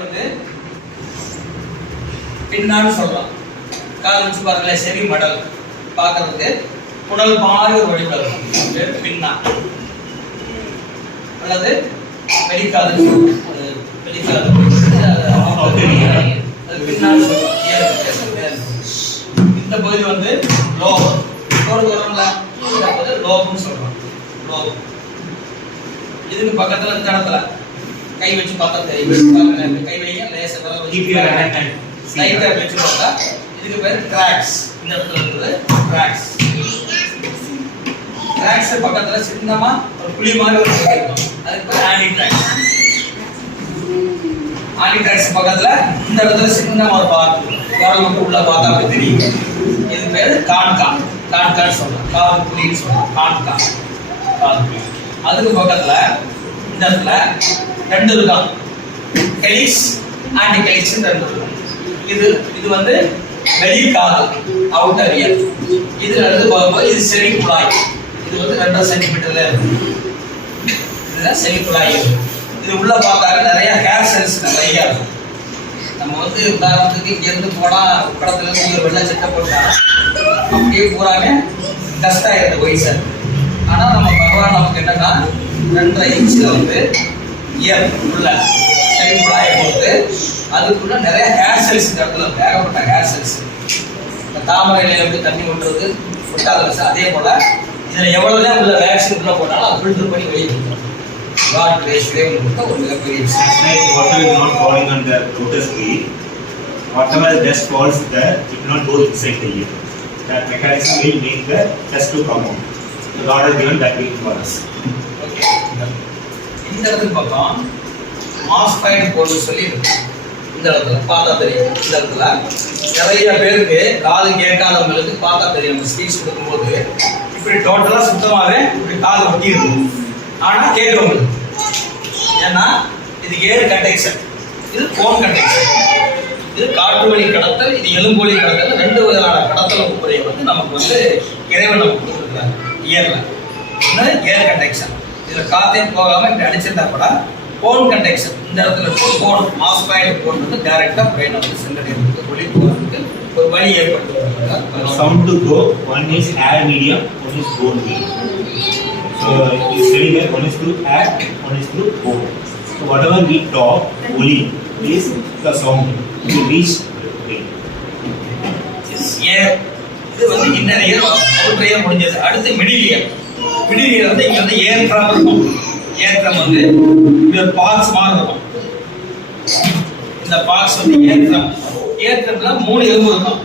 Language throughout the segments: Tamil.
வந்து பின்னான்னு சொல்றோம். கால் வச்சு பாருங்களேன், செவி மடல் பார்க்கறதுக்கு குடல் மாதிரி ஒரு வடிவில் இருக்கும். பின்னா அல்லது வெளிக்காது, வெளிக்காது பின்னான்னு சொல்றோம். இந்த பகுதி வந்து லோபம், வரும்ல, லோபம்னு சொல்றோம். லோபம் இதுக்கு பக்கத்துல இந்த இடத்துல கை வச்சு பார்த்தா தெரியும். கை வைங்க, லேசா லைட்டா வச்சு பார்த்தா இதுக்கு பேர் கிராக்ஸ். இந்த இடத்துல இருக்குது கிராக்ஸ். கிராக்ஸ் பக்கத்துல சின்னமா ஒரு புளி மாதிரி ஒரு இருக்கும், அதுக்கு பேர் ஆனி கிராக்ஸ். ஆனி கிராக்ஸ் பக்கத்துல இந்த இடத்துல சின்னமா ஒரு பார்ட் வரல் மட்டும் உள்ள பார்த்தா அப்படி தெரியும். இது பேர் கான்கா. கான்கான்னு சொல்றோம், கால் புளின்னு சொல்றோம். கான்கா, கால் புளி. அதுக்கு பக்கத்துல இந்த இடத்துல ரெண்டு இருக்கும், கெலிக்ஸ் ஆன்டி கெலிக்ஸ் ரெண்டு இருக்கும். இது வந்து வெளிக்காது, அவுட்டர் இயர். இதுல இருந்து பார்க்கும்போது இது செவி குழாய். இது வந்து 2 சென்டிமீட்டர்ல இருக்கு. இதுதான் செவி குழாய். இது உள்ள பார்த்தாக்க நிறைய ஹேர் செல்ஸ் நிறைய இருக்கும். நம்ம வந்து உதாரணத்துக்கு இங்க இருந்து போனா உக்கடத்துல இருந்து ஒரு வெள்ளை சட்டை போட்டா அப்படியே பூராமே டஸ்ட் ஆயிடுது வயசு. ஆனா நம்ம பகவான் நமக்கு என்னன்னா 2.5 இன்ச்ல வந்து இயர் உள்ள செவி குழாயை கொடுத்து அதுக்குள்ள நிறைய ஹேர் செல்ஸ் இந்த இடத்துல ஏகப்பட்ட ஹேர் செல்ஸ். இந்த தாமரையில எப்படி தண்ணி விட்டுறது விட்டாத அதே போல இதுல எவ்வளவுதான் உள்ள வேக்சின் உள்ள போட்டாலும் அது ஃபில்டர் பண்ணி வெளியே கொடுத்துரும். God grace கொடுத்த ஒரு மிகப்பெரிய விஷயம். Water is not falling on the lotus tree. Whatever dust falls there, it will not go inside the ear. That mechanism will make the dust to come out. The Lord has given that way for us. Okay. இந்த இடத்துல பார்த்தோம் மாஸ்பைட் போர்டு சொல்லி இருக்கு. இந்த இடத்துல பார்த்தா தெரியும். இந்த இடத்துல நிறைய பேருக்கு காது கேட்காதவங்களுக்கு பார்த்தா தெரியும். ஸ்பீச் கொடுக்கும்போது இப்படி டோட்டலா சுத்தமாவே இப்படி காது ஒட்டி இருக்கும். ஆனா கேட்கவங்களுக்கு ஏன்னா இது ஏர் கண்டெக்ஷன், இது போன் கண்டெக்ஷன். இது காற்று வழி கடத்தல், இது எலும்பு வழி கடத்தல். 2 விதமான கடத்தல் முறையை வந்து நமக்கு வந்து இறைவன் நமக்கு கொடுத்துருக்காரு இயர்ல. இன்னும் ஏர் கண்டெக்ஷன், இதுல காத்தே போகாம இப்படி அடிச்சிருந்தா கூட போன் கண்டெக்ஷன். இந்த இடத்துல போன் மாஸ்பைட் போன் வந்து டைரக்டா பிரெயின் வந்து சென்றடைறதுக்கு ஒளி போகிறதுக்கு ஒரு வழி ஏற்படுத்துறாங்க. Sound to go, one is air medium, one is bone medium. So you study that one is through air, one is through bone. So whatever we talk, only is the sound to reach the brain. Yes, air. இது வந்து இன்னர் இயர், அவுட்டர் இயர் முடிஞ்சது. அடுத்து மிடில் இயர். மிடில் இயர் வந்து இங்க வந்து ஏர்ட்ரம் இருக்கும். ஏர்ட்ரம் வந்து இது பார்ட்ஸ் மாதிரி இருக்கும். இந்த பார்ட்ஸ் வந்து ஏர்ட்ரம். ஏர்ட்ரம்ல 3 எலும்பு இருக்கும்.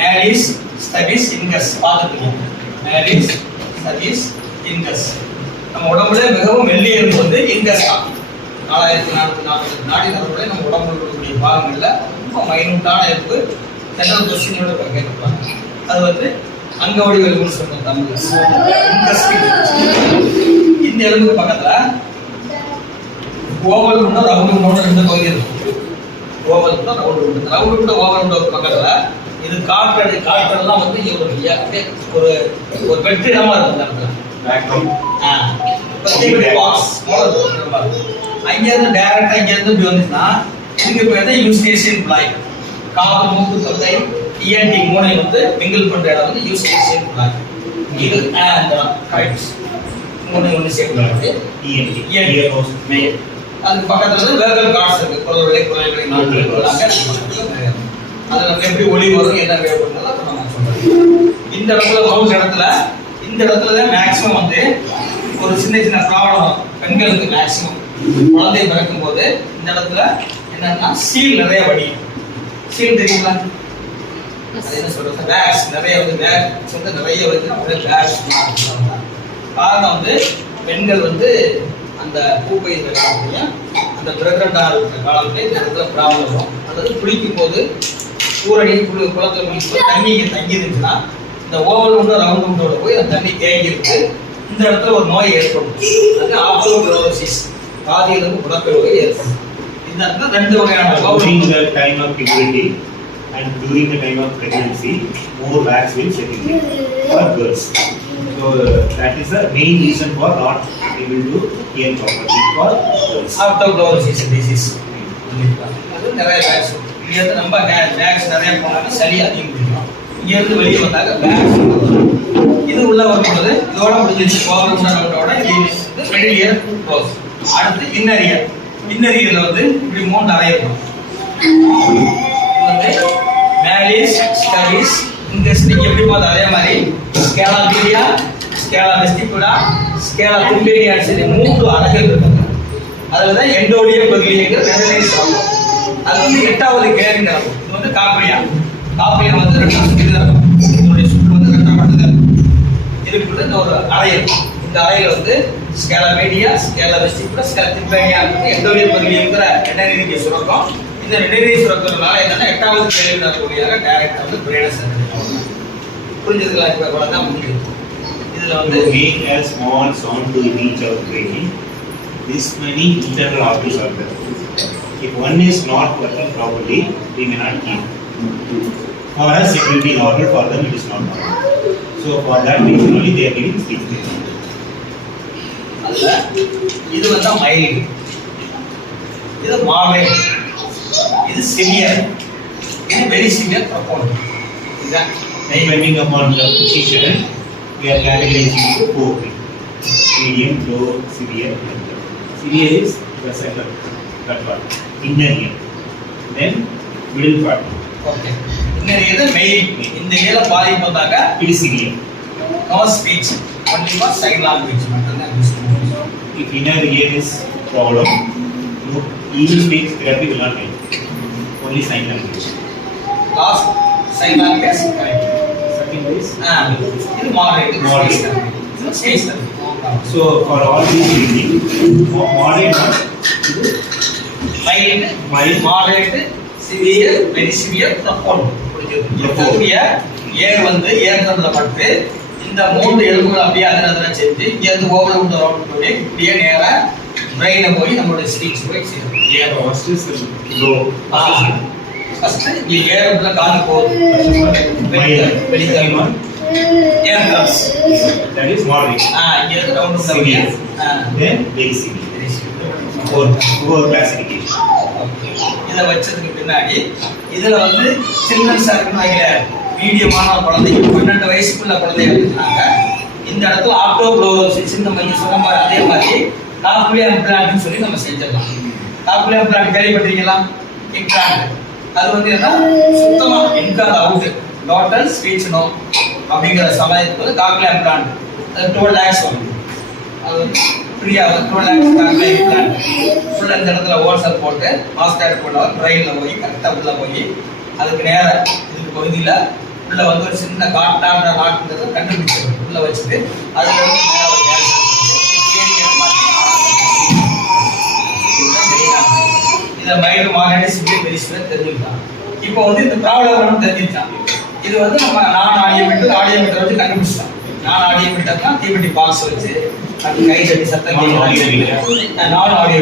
Malleus, stapes, incus. பார்த்துக்கோங்க. Malleus, stapes, incus. நம்ம உடம்புல மிகவும் மெல்லிய எலும்பு வந்து இன்கஸ் தான். 4440 நாடி நரம்புல நம்ம உடம்புல இருக்கக்கூடிய பாகங்கள்ல ரொம்ப மைனூட்டான எலும்பு. ஜெனரல் கொஸ்டினோட கேட்கலாம். அது வந்து அங்க வடிவ எலும்புன்னு சொல்றோம் தமிழ்ல. இன்கஸ். இந்த எலும்புக்கு பக்கத்துல ஓவல் உண்டோ ரவுண்ட் உண்டோ 2 பகுதி இருக்கும். ஓவல் உண்டோ ரவுண்ட் உண்டோ. ரவுண்ட் உண்டோ ஓவல் உண்டோ பக்கத்துல இது காற்றெல்லாம் வந்து ஒரு ஒரு வெற்றிடமா இருக்கும். இந்த இடத்துல அங்க இருந்து டைரக்டா இங்க இருந்து இப்படி வந்துச்சுன்னா இதுக்கு பேர் தான் யூஸ்டேஷியன் பிளாய். காது, மூக்கு, தொண்டை, இஎன்டி 3 வந்து மிங்கிள் பண்ற இடம் வந்து யூஸ்டேஷியன் பிளாய். இது கரெக்ட் 3 ஒன்று சேர்க்கிறது இஎன்டி. அதுக்கு பக்கத்துல வந்து வேர்கல் கார்ட்ஸ் இருக்கு. குரல்களை குரல்களை நாட்கள் அது நம்ம எப்படி ஒளி வரும் என்ன வேறுபடுறது அப்ப நம்ம சொல்றோம். இந்த இடத்துல மவுண்ட் இடத்துல இந்த இடத்துல தான் மேக்ஸிமம் வந்து ஒரு சின்ன ப்ராப்ளம் வரும் பெண்களுக்கு. மேக்ஸிமம் குழந்தை பிறக்கும் போது இந்த இடத்துல என்னன்னா சீல் நிறைய வடியும். சீல் தெரியுங்களா? அது என்ன சொல்றது, வேக்ஸ் நிறைய வந்து வேக்ஸ் வந்து நிறைய வந்து அப்படியே வேக்ஸ். காரணம் வந்து பெண்கள் வந்து அந்த பூப்பை வைக்கக்கூடிய அந்த பிரெக்னண்டா இருக்கிற காலத்துல இந்த இடத்துல ப்ராப்ளம் வரும். அதாவது குளிக்கும் போது பூரணி குளத்துல குளிக்கும் தண்ணி தங்கி இருந்துச்சுன்னா இந்த ஓவல் உண்டோ ரவுண்ட் உண்டோட போய் அந்த தண்ணி தேங்கி இருக்கு. இந்த இடத்துல ஒரு நோய் ஏற்படும். அது ஆப்போலோசிஸ், காதிலிருந்து குடப்பெருவை ஏற்படும். இந்த இடத்துல 2 வகையான during the time of puberty and during the time of pregnancy, more wax will circulate for girls. So that is the main reason for not able to hear properly for girls. Ophthalmolosis disease. அது நிறைய பேக்ஸ் இங்க இருந்து நம்ம பேக்ஸ் நிறைய போனாலும் சளி அதிகம் பிடிக்கும். இங்க இருந்து வெளியே வந்தாக்க பேக்ஸ் இது உள்ள வரும்போது இதோட முடிஞ்சிச்சு கோவரோட இது மிடில் இயர் க்ளோஸ். அடுத்து இன்னர் இயர். இன்னர் இயர்ல வந்து இப்படி 3 அறை இருக்கும். வந்து மேலிஸ் ஸ்டரிஸ் இந்த ஸ்டிக் எப்படி போகுது அதே மாதிரி ஸ்கேலா மீடியா ஸ்கேலா வெஸ்டிபுலா ஸ்கேலா டிம்பேரியா சரி 3 அறைகள் இருக்கும். அதுல தான் எண்டோடியம் பகுதிங்கிற மெடலைஸ் ஆகும். அது வந்து 8வது கேரிங் ஆகும். இது வந்து காப்ரியா. காப்ரியா வந்து 2 இது இருக்கும். இதோட சுற்று வந்து 2 மட்டும் இருக்கும். இதுக்குள்ள இந்த ஒரு அறை இருக்கும். இந்த அறையில வந்து ஸ்கேலா மீடியா ஸ்கேலா வெஸ்டிபுலா ஸ்கேலா டிம்பேரியா எண்டோடியம் பகுதிங்கிற ரெண்டரிக்கு சுரக்கும். இந்த ரெண்டரி சுரக்கிறதுனால என்னன்னா 8வது கேரிங் ஆகக்கூடியதாக டைரக்டா வந்து பிரெயினஸ் புரிஞ்சுதுங்களா? இப்ப அவ்வளவுதான் முடியுது. இதுல வந்து make a small sound to reach our brain. This many internal organs are there. If one is not working properly, we may not hear. For us, it will be normal. For them, it is not normal. So, for that reason only, they are giving speech therapy. அதுல இது வந்து மைல்டு, இது மாடரேட், இது சிவியர், இது வெரி சிவியர் ப்ரொபோண்ட். இதுதான் Depending upon the position, we are categorizing into 4. Medium, low, severe, and low. Severe is the center, that part, inner ear. Then middle part. Okay. Inner இது மெயில். இந்த ஏல பாதிப்பு வந்தாக்க It is severe. No speech, only for sign language மட்டும் தான் யூஸ் பண்ணுவோம். If inner ear is problem, no, even speech therapy will not help. Only sign language. Last sign language correct. Second is இது மாடரேட், Moderate. இது ஸ்பேஸ் தான். so for all these reading, moderate one, mild, Mild. Moderate, severe, very severe, profound. இருக்கக்கூடிய ஏர் வந்து ஏர்னம்ல பட்டு இந்த 3 எலும்புகள் அப்படியே அதனதன செஞ்சு இங்க இருந்து ஓவர் அவுட் ரவுண்ட் பண்ணி இப்படியே நேரா பிரெயினை போய் நம்மளோட ஸ்பீச் போய் சேரும். ஏர் first is low. ஃபர்ஸ்ட் இங்க ஏர்ல கால் போகுது. வெளிக்கால் ஏர் கிராஸ். That is moderate. இங்க இருந்து ரவுண்ட் Severe. பண்ணி Then very severe. Four classification. இதை வச்சதுக்கு பின்னாடி இதுல வந்து சில்ட்ரன்ஸா இருக்குன்னு மீடியமான குழந்தைங்க 12 வயசுக்குள்ள குழந்தைங்க இருந்தாங்க. இந்த இடத்துல ஆப்டோக்ளோரோசிஸ் நம்ம இங்க சொன்ன மாதிரி அதே மாதிரி காப்லியர் இம்ப்ளான்ட்னு சொல்லி நம்ம செஞ்சிடலாம். காப்லியர் இம்ப்ளான்ட் கேள்விப்பட்டிருக்கீங்களா? இம்ப்ளான்ட் அது வந்து என்ன சுத்தமா இன்காத அவுட் டோட்டல் ஸ்பீச் நோ அப்படிங்கிற சமயத்துக்கு காப்லியர் இம்ப்ளான்ட் அது 12 lakhs வரும். அது ஃப்ரீயா 12 lakhs காப்லியர் இம்ப்ளான்ட் ஃபுல்லா இந்த இடத்துல ஓல்சர் போட்டு மாஸ்டர் போட்டு பிரெயின்ல போய் கரெக்டா உள்ள போய் அதுக்கு நேர இதுக்கு பகுதியில உள்ள வந்து ஒரு சின்ன காட்டான நாட்டுங்கிறத கண்டுபிடிச்சிடும். உள்ள வச்சுட்டு அதுல வந்து நேரா ஒரு gas இதை mild moderate severe very severe தெரிஞ்சுக்கலாம். இப்போ வந்து இந்த ப்ராப்ளம் தெரிஞ்சுக்கலாம். இது வந்து நம்ம நான் ஆடியோ மீட்டர் வச்சு கண்டுபிடிச்சிட்டோம். நான் ஆடியோ மீட்டர்னா தீவெட்டி பாக்ஸ் வச்சு அது கை தட்டி சத்தம் நான் ஆடியோ மீட்டர் நான் ஆடியோ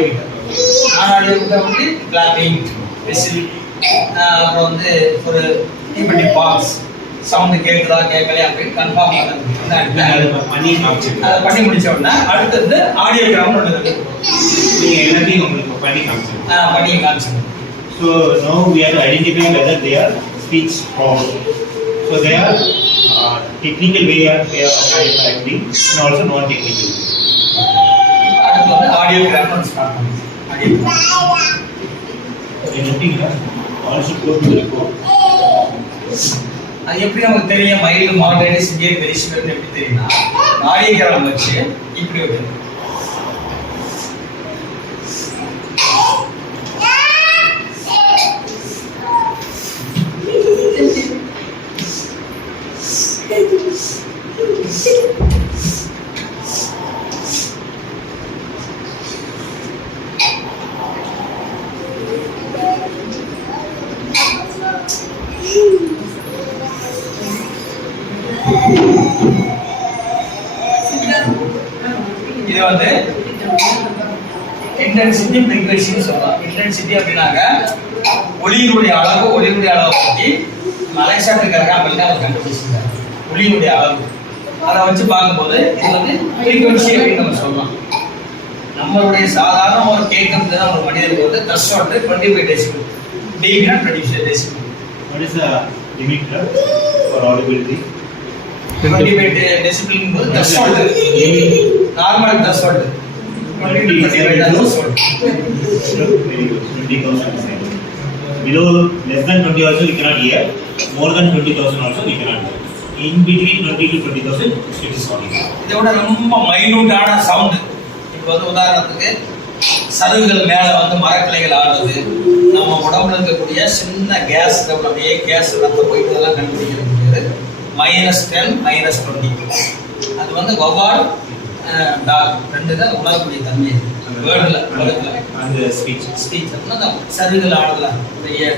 மீட்டர் வந்து கிளாப்பிங் விசில் அப்புறம் வந்து ஒரு தீவெட்டி பாக்ஸ் சவுண்ட் கேட்குதா கேட்கலையா அப்படின்னு கன்ஃபார்ம் பண்ணி அதை பண்ணி முடிச்ச உடனே அடுத்தது ஆடியோ கிராம் ஒன்று இருக்கு. நீங்க எல்லாத்தையும் உங்களுக்கு பண்ணி காமிச்சிருக்கோம். பண்ணி காமிச்சிருக்கோம். So now we have to identify whether they are speech problem. So they are technical way of acting and also non-technical. அடுத்து வந்து ஆடியோ கிராம் ஸ்டார்ட் பண்ணுங்க. Audio Anything also go to the report. அது எப்படி நமக்கு தெரியும் mild moderate severe very severe எப்படி தெரியும்னா ஆடியோ கிராம் வச்சு இப்படி ஒரு இது வந்து இன்டென்சிட்டி ஃப்ரீக்வென்சின்னு சொல்லலாம். இன்டென்சிட்டி அப்படின்னாக்க ஒளியினுடைய அளவை பற்றி அலெக்சாண்டர் கிரஹாம் பெல் அவர் கண்டுபிடிச்சிருக்காரு. ஒளியினுடைய அளவு அதை வச்சு பார்க்கும்போது இது வந்து ஃப்ரீக்வென்சி அப்படின்னு நம்ம சொல்லலாம். நம்மளுடைய சாதாரண ஒரு கேட்கும் தான் ஒரு மனிதனுக்கு வந்து த்ரெஷ்ஹோல்ட் 25 டெசிபிள், டிபினா 25 decibel. What is the limit for audibility? 25 decibel போது த்ரெஷ்ஹோல்ட், நார்மல் த்ரெஷ்ஹோல்ட் 25 தான் threshold. Very good. 20,000. Below less than 20 also we cannot hear. More than 20,000 also we cannot hear. In between 20 to 20,000 it is audible. இதோட ரொம்ப மைனூட்டான சவுண்ட். இப்போ வந்து உதாரணத்துக்கு சருகுகள் மேல வந்து மரக்கிளைகள் ஆடுறது, நம்ம உடம்புல இருக்கக்கூடிய சின்ன கேஸ் அப்படியே கேஸ் ரத்த போயிட்டு இதெல்லாம் கண்டுபிடிக்கிறது -10 -20. அது வந்து வவ்வால் டாக் ரெண்டு தான் உணரக்கூடிய தன்மை வேர்ட்ல and the speech அப்படின்னா சருகுகள் ஆடலாம்.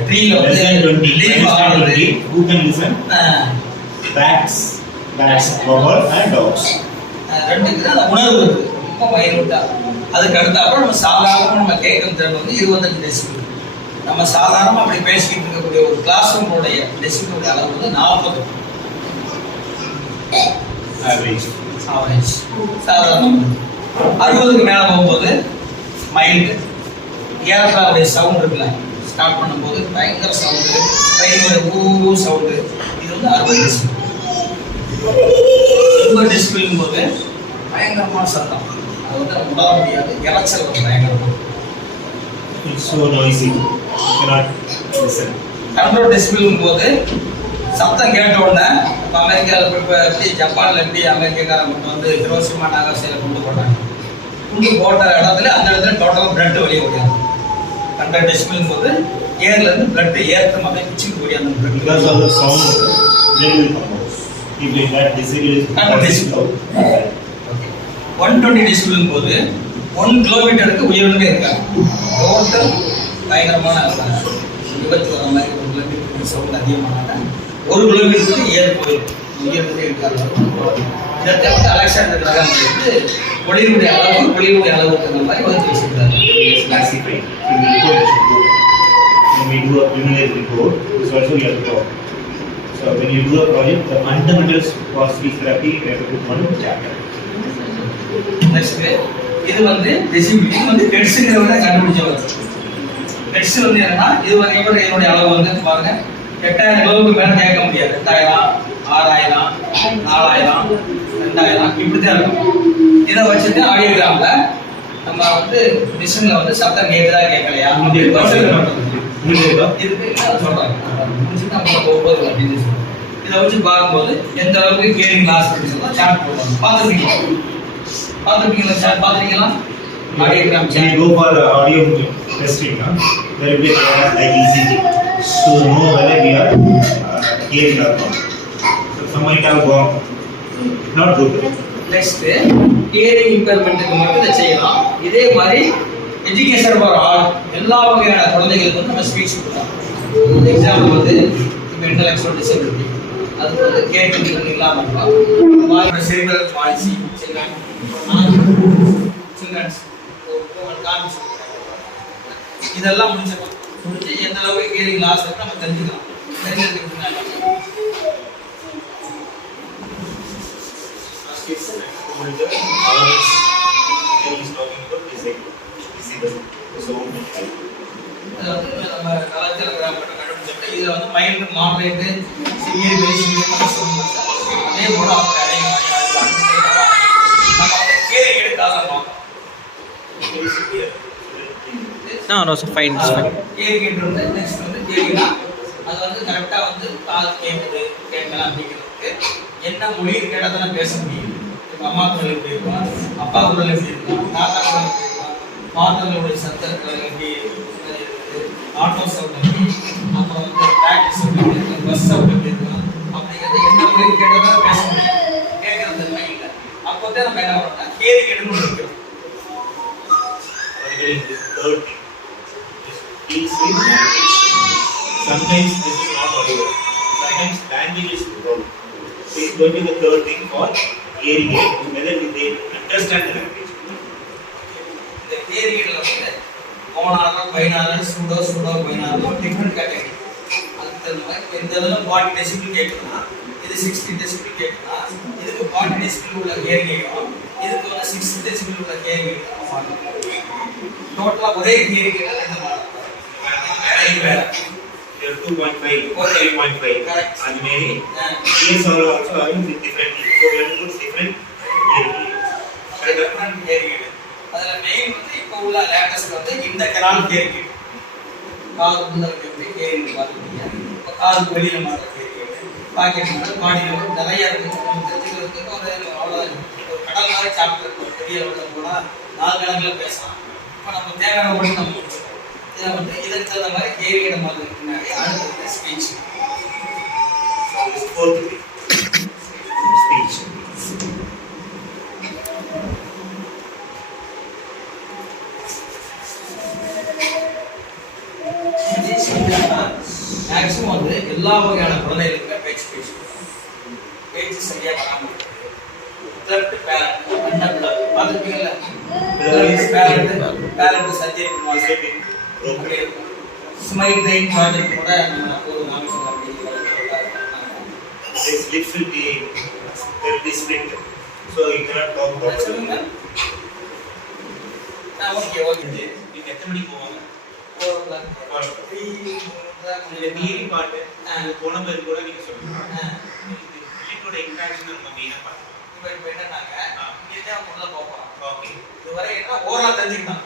ட்ரீல less than 20 லீஃப் ஆடுறது. who can listen? Bats, vowel and dogs. ரெண்டுக்கு தான் அந்த உணர்வு இருக்கு, ரொம்ப மைனூட்டா. அதுக்கு அடுத்தாப்புறம் நம்ம சாதாரணமாக நம்ம கேட்கும் திறன் வந்து 25 டெசிபிள். நம்ம சாதாரணமாக அப்படி பேசிக்கிட்டு இருக்கக்கூடிய ஒரு கிளாஸ் ரூமுடைய டெசிபிளுடைய அளவு வந்து 40 Average. ஆவரேஜ் சாதாரண. 60க்கு மேலே போகும்போது மைல்டு ஏர்ட்ராவுடைய சவுண்ட் இருக்குல்ல, ஸ்டார்ட் பண்ணும்போது பயங்கர சவுண்டு, ட்ரெயினோட ஊ சவுண்டு, இது வந்து 60 டெசிபிள். 80 டெசிபிள்ங்கும் போது பயங்கரமான சத்தம், அது வந்து நம்ம உணர முடியாது, இறைச்சல் வரும் பயங்கரமாக. It's so noisy. You cannot listen. 100 டெசிபிள்ங்கும் போது சத்தம் கேட்ட உடனே இப்போ அமெரிக்காவில் இப்போ எப்படி ஜப்பானில் எப்படி அமெரிக்காக்காரன் கொண்டு வந்து ஹிரோஷிமா நாகாசாகியில் கொண்டு போட்டாங்க, கொண்டு போட்ட இடத்துல அந்த இடத்துல டோட்டலாக பிளட் வெளியே ஓடியாது. 100 டெசிபிள்ங்கும் போது ஏர்லேருந்து பிளட் ஏற்றம் அப்படியே பிச்சுக்கு ஓடியாது. Because of the sound, blood will come out. If that decibel is 120 டெசிபிள்ங்கும் போது 1 கிலோமீட்டருக்கு உயர்வுமே இருக்காது. டோட்டல் பயங்கரமான விபத்து வர மாதிரி 1 கிலோமீட்டருக்கு சவுண்ட் அதிகமானாங்க. 1 கிலோமீட்டருக்கு ஏர் போயிடும், உயர்வுமே இருக்காது. இதை தவிர அலெக்சாண்டர் கிரகம் வந்து ஒளியினுடைய அளவுக்கு மாதிரி வகுத்து வச்சிருக்காரு. classified. So we report that should go. When we do a preliminary report, this also we have to talk. So when you do a project, the fundamentals for speech therapy, we have to put one chapter. Next இது வந்து டெசிபிள், இது வந்து ஹெர்ட்ஸ்ங்கிறவங்க கண்டுபிடிச்சவர். ஹெர்ட்ஸ் வந்து என்னன்னா இது வந்து இதனுடைய அளவு வந்து பாருங்க 8000 கிலோவுக்கு மேல கேட்க முடியாது. 8000, 6000, 4000, 2000 இப்படிதான் இருக்கும். இதை வச்சுட்டு ஆடியோகிராம்ல நம்ம வந்து மிஷின்ல வந்து சத்தம் கேட்குதா கேட்கலையா அப்படின்னு சொல்றாங்க. முடிச்சுட்டு நம்ம ஒவ்வொரு அப்படின்னு இதை வச்சு பார்க்கும்போது எந்த அளவுக்கு ஹியரிங் லாஸ் அப்படின்னு சொல்லலாம் சார்ட் போடுவாங்க. பார்த்துருக்கீங்களா சார்? பார்த்துருக்கீங்களா audiogram? When you go for audio testing, there will be like ECG to know whether we are hearing or not. So some might have gone not good. Next hearing இம்பேர்மெண்ட்டுக்கு மட்டும் இதை செய்யலாம். இதே மாதிரி எஜுகேஷன் ஃபார் ஆல் எல்லா வகையான குழந்தைகளுக்கு வந்து நம்ம ஸ்பீச் கொடுக்கலாம். எக்ஸாம்பிள் வந்து இப்போ இன்டலெக்சுவல் டிசபிலிட்டி, அதுக்கு வந்து கேட்கும் இல்லாமல் இருக்கலாம். செரிப்ரல் பால்சி, சில்ட்ரன்ஸ் இதெல்லாம் முடிச்சிடலாம். முடிச்சு எந்த அளவுக்கு ஹியரிங் லாஸ் இருக்கு நம்ம தெரிஞ்சுக்கலாம். நம்ம கலாச்சார கிராமத்தை கண்டுபிடிச்சிட்டு இதில் வந்து mild, moderate, severe, very severe சொல்லுவாங்க. அதே போல அவங்க நம்ம வந்து ஹியரிங் எடுக்காத பார்க்கணும். No, so fine, it's fine. கேட்கின்றது நெக்ஸ்ட் வந்து கேட்குனா அது வந்து கரெக்டாக வந்து காது கேட்குது கேட்கலாம் அப்படிங்கிறதுக்கு என்ன மொழின்னு கேட்டால் தானே பேச முடியும். இப்போ அம்மா குரல் எப்படி இருக்கும், அப்பா குரல் எப்படி இருக்கும், தாத்தா குரல் எப்படி இருக்கும், பாத்திரங்களுடைய சத்தங்கள் எப்படி இருக்குது, ஆட்டோ சவுண்ட் எப்படி, அப்புறம் வந்து டாக்ஸி சவுண்ட் எப்படி இருக்கும், பஸ் சவுண்ட் எப்படி இருக்கும் அப்படிங்கிறது என்ன மொழின்னு கேட்டால் தான் பேச முடியும். கேட்கறது இல்லை. அப்போ தான் நம்ம என்ன பண்ணோம்னா கேரி எடுக்கணும்னு இருக்கிறோம். Sometimes this is not audible. Sometimes language is wrong. So it's going to be the third thing for hearing aid, whether they understand the language. இந்த ஹியரிங்ல வந்து மோனாரல், binaural, pseudo binaural different category. அதுக்கு தகுந்த மாதிரி இப்போ இந்த இதில் 40 டெசிபிள் கேட்குதுன்னா இது 60 டெசிபிள் கேட்குதுன்னா இதுக்கு 40 டெசிபிள் உள்ள ஹியரிங் எய்டும் இதுக்கு வந்து 60 டெசிபிள் உள்ள ஹியரிங் எய்டும் மாறும். டோட்டலாக ஒரே ஹியரிங் எய்டாக ரெண்டு மாறும். வேற 2.5 or 3.5. Correct. அது மாதிரி ears are also having different. So we have to put different hearing aid. அதுல மெயின் வந்து இப்போ உள்ள லேட்டஸ்ட் வந்து இந்த கெலான் ஹியரிங் எய்ட். காது முன்னாடி எப்படி ஹியரிங் எய்ட் பார்த்துருக்கீங்க. இப்போ காதுக்கு வெளியில மாட்ட ஹியரிங் எய்ட். பாக்கெட் வந்து பாடியில் வந்து நிறைய இருக்கு. நம்ம தெரிஞ்சுக்கிறதுக்கு ஒரு அவ்வளோ ஒரு கடல் மாதிரி சாப்பிட்டு ஒரு பெரிய அளவில் போனால் 4 கணக்கில் பேசலாம். இப்போ நம்ம தேவையான மட்டும் நம்ம முடிச்சிடலாம். இதை வந்து இதற்கு தகுந்த மாதிரி ஹியரிங் எய்ட் மாதிரி முன்னாடி அடுத்தது speech. So this fourth speech. Maximum வந்து எல்லா வகையான குழந்தைகளுக்கு பேச்சு பேச்சு சரியா வராம லெஃப்ட் பேரண்ட் அண்ணன் பார்த்துருப்பீங்கல்ல பேரண்ட் சர்ஜரி பண்ணுவாங்க. ஸ்மைல் பிரெயின் ப்ராஜெக்ட் கூட நம்ம ஒரு மாமிசம் His lips will be split, so he cannot talk properly. சொல்லுங்க. Okay okay. நீங்க எத்தனை மணிக்கு போவாங்க? ஒரு தியரி பார்ட் அது போன மாதிரி கூட நீங்க சொல்லுங்க. லிட்டோட இன்டராக்ஷன் நம்ம மெயினா பார்க்கலாம். இப்போ என்னன்னாங்க இங்கே தான் முதல்ல பார்ப்போம். ஓகே. இதுவரை என்ன ஓரலா தெரிஞ்சுக்கிட்டான்.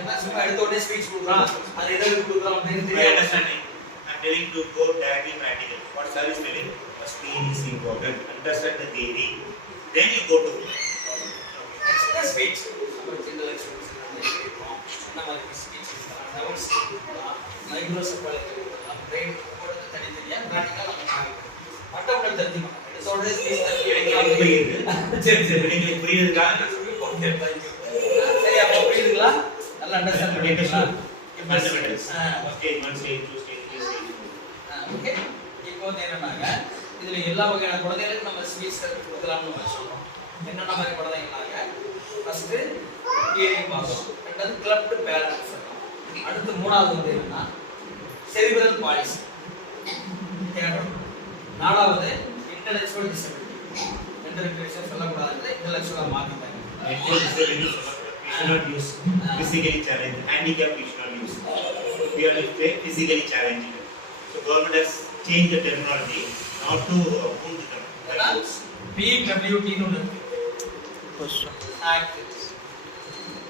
என்ன சும்மா எடுத்த உடனே ஸ்பீச் கொடுக்குறான். அது எதுக்கு கொடுக்குறான் அப்படின்னு தெரியாது. Understanding. I'm telling to go directly practical. What sir is telling? First theory is important. Understand the theory. Then you go to Next speech. ஒரு ஜெனரல் எக்ஸ்பீரியன்ஸ் இருக்கும். நம்ம ஸ்பீச் டவுன்ஸ் மைக்ரோசெஃபாலிக் பிரெயின் போறது தனித்தனியா பிராக்டிகலா நம்ம பார்க்கணும். மற்றவங்க தெரிஞ்சுக்கணும். இதோட ஸ்பீச் புரியுது. சரி சரி. உங்களுக்கு புரியுதுக்கா? சரி அப்போ புரியுதுங்களா? நல்லா அண்டர்ஸ்டாண்ட் பண்ணிட்டீங்களா? Fundamentals. Stage 1, stage 2, stage 3, stage 4. Okay. இப்போ வந்து என்னன்னாங்க இதுல எல்லா வகையான குழந்தைகளுக்கும் நம்ம ஸ்பீச் கொடுக்கலாம்னு நம்ம சொல்றோம். என்னென்ன மாதிரி குழந்தைங்களாங்க ஃபர்ஸ்ட் ஹியரிங் பார்க்கணும். ரெண்டாவது கிளப்டு பேலன்ஸ். அடுத்து மூணாவது வந்து என்னன்னா செரிபிரல் பாலிசி. நாலாவது இன்டெலெக்சுவல் டிசபிலிட்டி. இன்டெலெக்சுவல் சொல்லக்கூடாது, இன்டெலெக்சுவலா மாத்திட்டாங்க. Mental disability we should not use. Physically challenged, handicap we should not use. We are physically challenged. So government has changed the terminology not to wound them. PWT னு ஒன்று இருக்கு. Act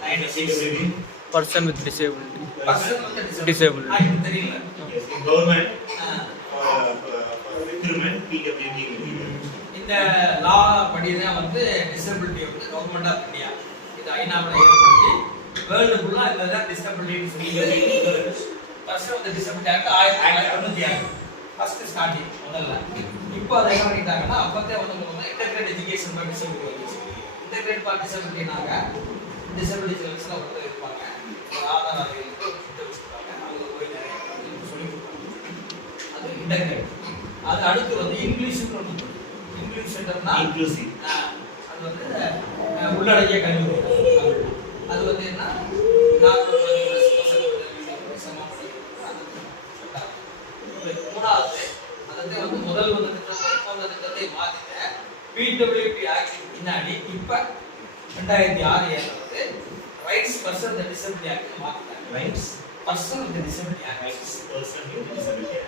96 person with disability. Person வந்து Disabled. ஆக்ட் தெரியல. Yes, in government for recruitment PWT will be used. இந்த லா படி தான் வந்து டிசபிலிட்டி வந்து கவர்மெண்ட் ஆஃப் இந்தியா இது ஐநாவோட ஏற்படுத்தி வேர்ல்டு ஃபுல்லா இதுதான் டிசபிலிட்டி ஃபர்ஸ்ட் வந்து டிசபிலிட்டி ஆக்ட் 1996 ஃபர்ஸ்ட் ஸ்டார்டிங் முதல்ல. இப்போ அதை என்ன பண்ணிட்டாங்கன்னா அப்பத்தே வந்து இன்டெகிரேட் எஜுகேஷன் ஃபார் டிசபிலிட்டி வந்துச்சு. இன்டெகிரேட் ஃபார் டிசபிலிட்டினாங்க டிசபிலிட்டி செல்ஸ்ல ஒருத்தர் இருப்பாங்க, ஒரு ஆதார் அறிவியலுக்கு வச்சுருப்பாங்க, அவங்க போய் நிறைய சொல்லி கொடுப்பாங்க. அது இன்டெகிரேட். அது அடுத்து வந்து இங்கிலீஷ்னு ஒன்று இங்கிலீஷ் சென்டர்னா Inclusive. அது வந்து உள்ளடங்கிய கல்வி. அது வந்து என்ன மூணாவது அதை வந்து முதல் வந்து திட்டத்தை மாத்திட்டேன். PWT ஆக்ட் பின்னாடி இப்ப 2006 வந்து rights person with disability act மாத்திட்டாங்க. Rights person with disability act person with disability.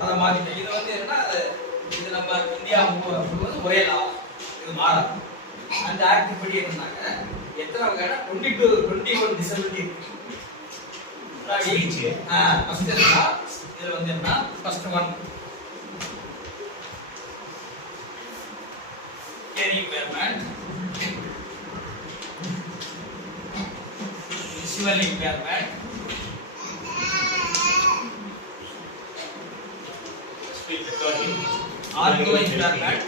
அதை மாத்திட்டேன். இது வந்து என்ன இது நம்ம இந்தியா வந்து ஒரே லா இது மாறாது. அந்த ஆக்ட் படி என்னன்னாங்க எத்தனை வகையான 21 டிசபிலிட்டி இருக்கு. ஃபர்ஸ்ட் என்ன இதுல வந்து என்ன first one hearing impairment, visual impairment, Speak recording. audio impairment,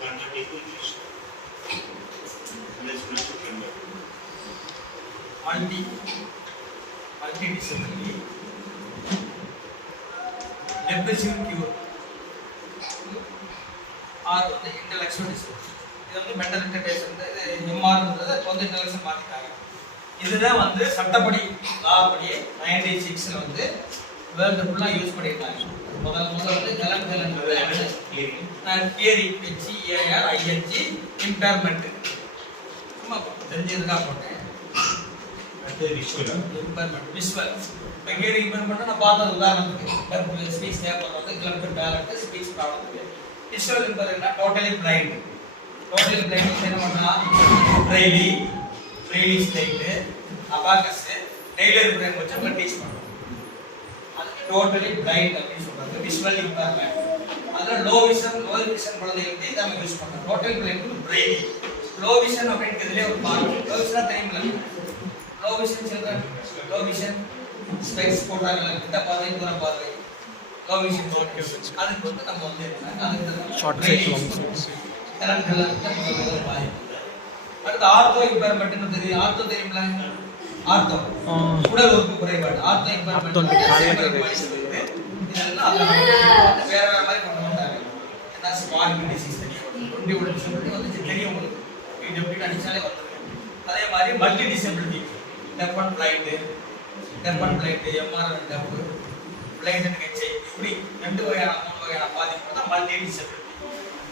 Convert into English. Let's not to convert. multi disability, depressive cure, or வந்து intellectual disability. இது வந்து மென்டல் ரிட்டர்டேஷன் எம்ஆர்ன்றது வந்து இன்டெலெக்சுவல் மாத்திட்டாங்க. இதுதான் வந்து சட்டப்படி லா படி 96ல வந்து வேர்ல்டு ஃபுல்லா யூஸ் பண்ணிருக்காங்க. முதல்ல வந்து கலன் தியரி HEARING இம்பேர்மெண்ட் சும்மா தெரிஞ்சதுக்காக போட்டேன். அடுத்து விஷுவல் இப்போ ஹியரிங் இம்பேர்மெண்ட் நான் பார்த்தது உதாரணத்துக்கு ஸ்பீச் தேவைப்படுறது கிளப்டு பேலண்ட் ஸ்பீச் ப்ராப்ளத்துக்கு. விஷுவல் இம்பேர்மெண்ட்னா டோட்டலி பிளைண்ட் என்ன பண்ணா Braille slate abacus Taylor frame வச்சு நம்ம டீச் பண்ணுறோம். அதுக்கு டோட்டலி பிளைண்ட் அப்படின்னு சொல்றாங்க விஷுவல் இம்பேர்மெண்ட். அதில் லோ விஷன் குழந்தைகளுக்கு இதை நம்ம யூஸ் பண்ணுறோம். Total blind Braille low vision அப்படின்றதுலேயே ஒரு பார்ட். லோ விஷனா தெரியுமில்ல, low vision children, low vision specs போடுறாங்க கிட்ட பார்வை தூர பார்வை லோ விஷன். அதுக்கு வந்து நம்ம வந்து ஷார்ட் சைட் லாங் அடுத்து ஆர்த்தோ இம்பேர்மெண்ட் தெரியும். ஆர்த்தோ தெரியுமில்ல, ஆர்த்தோ உடல் உறுப்பு குறைபாடு. ஆர்த்தோ இம்பேர்மெண்ட் இதெல்லாம் வேற மாதிரி பண்ண மாட்டாங்க. என்ன ஸ்பார்க் டிசீஸ் தெரியும், வந்து தெரியும் உங்களுக்கு, இது எப்படி அடிச்சாலே வந்துடும். அதே மாதிரி multi disability deaf and blind MR deaf blind and HI இப்படி 2 வகையான 3 வகையான பாதிப்பு தான் மல்டி டிசபிலிட்டி.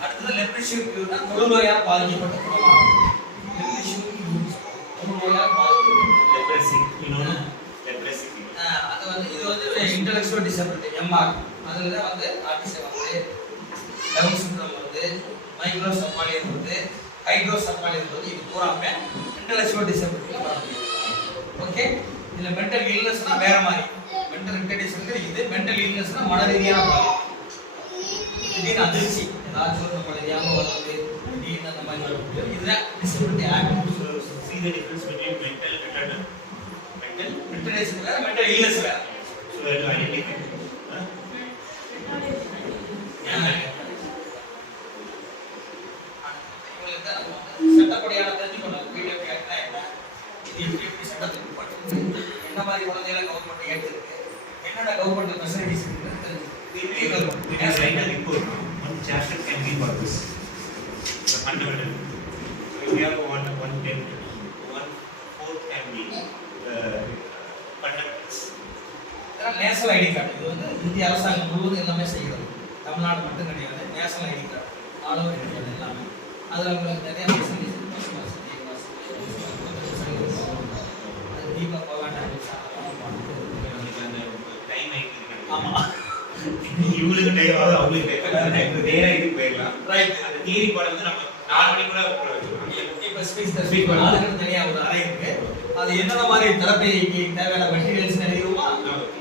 அடுத்தது லெப்ரஷிப்னா தொழு நோயால் பாதிக்கப்பட்ட குழந்தை. அது வந்து இது வந்து இன்டெலெக்சுவல் டிசபிலிட்டி எம்ஆர். அதுல தான் வந்து ஆட்டிசம் வந்து டவுன் சிண்ட்ரோம் வந்து மைக்ரோசெஃபாலியா வந்து ஹைட்ரோசெஃபாலியா வந்து இது பூராமே இன்டெலெக்சுவல் டிசபிலிட்டி. ஓகே, இதுல மென்டல் இல்னஸ்னா வேற மாதிரி. மென்டல் ரிட்டர்டேஷன் இது, மென்டல் இல்னஸ்னா மன ரீதியான பாதிப்பு. திடீர்னு அதிர்ச்சி ஏதாச்சும் நம்ம ஞாபகம் வருது, திடீர்னு அந்த மாதிரி வருது, இதுதான் disability act. See the difference between mental retardation வேற மென்டல் இல்னஸ் வேற. So that to identify. சட்டப்படியான தெரிஞ்சுக்கணும் வீடியோ கேட்டா என்ன, இது எப்படி சட்டத்துக்கு பட்டு என்ன மாதிரி குழந்தைகளை கவர்மெண்ட் ஏற்றிருக்கு, என்னென்ன கவர்மெண்ட் ஃபெசிலிட்டிஸ் இருக்குன்னு We can write a report. One chapter can be for this. The fundamental. So we have one 4 can be fundamentals. National ID card இது வந்து இந்திய அரசாங்கம் முழுவதும் எல்லாமே செய்கிறது. தமிழ்நாடு மட்டும் கிடையாது, national ID card all over India எல்லாமே. அதில் உங்களுக்கு நிறைய ஃபெசிலிட்டிஸ் தீபா பவான் டைம் ஆயிட்டு. ஆமாம், இவங்களுக்கு டைம் ஆகுது, அவங்களுக்கு டைம் வேற இதுக்கு போயிடலாம். ரைட். அந்த தியரி பாடம் வந்து நம்ம 4 மணி கூட இப்போ ஸ்பீச் அதுக்கு தனியாக ஒரு அறை இருக்கு. அது என்னென்ன மாதிரி தெரப்பிக்கு தேவையான மெட்டீரியல்ஸ் எழுதிடுவோமா,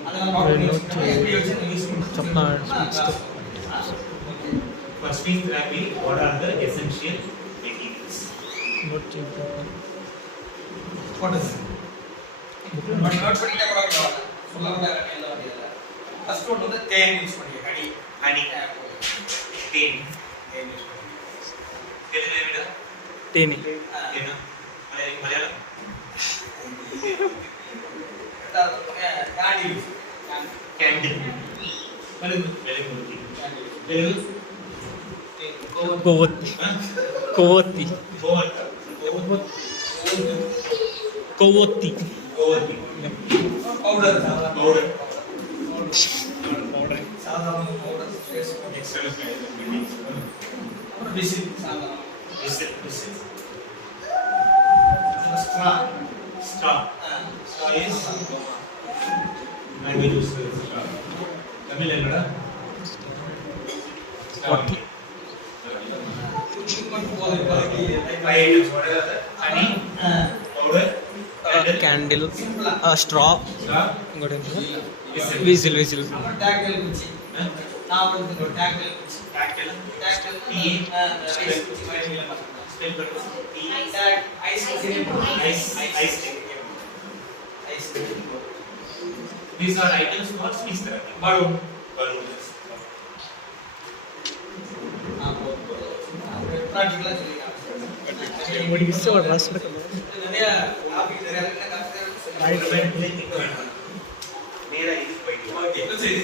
அதெல்லாம் நோட் பண்ணி வச்சுக்கணும். எப்படி வச்சு யூஸ் பண்ணணும். For speech therapy, what are the essential materials? What you What is it? But not பண்ணிட்டே கூட சொல்லக்கூடாது எல்லாம் வண்டியல. ஃபர்ஸ்ட் ஒன் வந்து தேன் யூஸ் பண்ணி Honey. Teen. தெலுங்குல Tini. என்ன மலையாளம் காடி கேண்டில் மெழுகு மெழுகுவர்த்தி Telugu Kovati. Kovati. Kovati. கோவர்த்தி powder powder சாதாரண பவுடர் ஃபேஸ் எக்ஸ்டர்னல் அப்புறம் விசில் சாதாரண whistle straw straw is language use straw Tamil என்னடா What? five items what are the honey powder Candle. Straw. straw Got it. Whistle. அப்புறம் டாக்டல் குச்சி நான் வந்து டாக்டல் குச்சி tactile டாக்டல் tea ரைஸ் குச்சி மாதிரி still but tea ice ice these are items for speech therapy balloon balloons பிராக்டிகலா What is your rust? நிறைய டாபிக் நிறைய right நேரா இதுக்கு போயிட்டு ஓகே சரி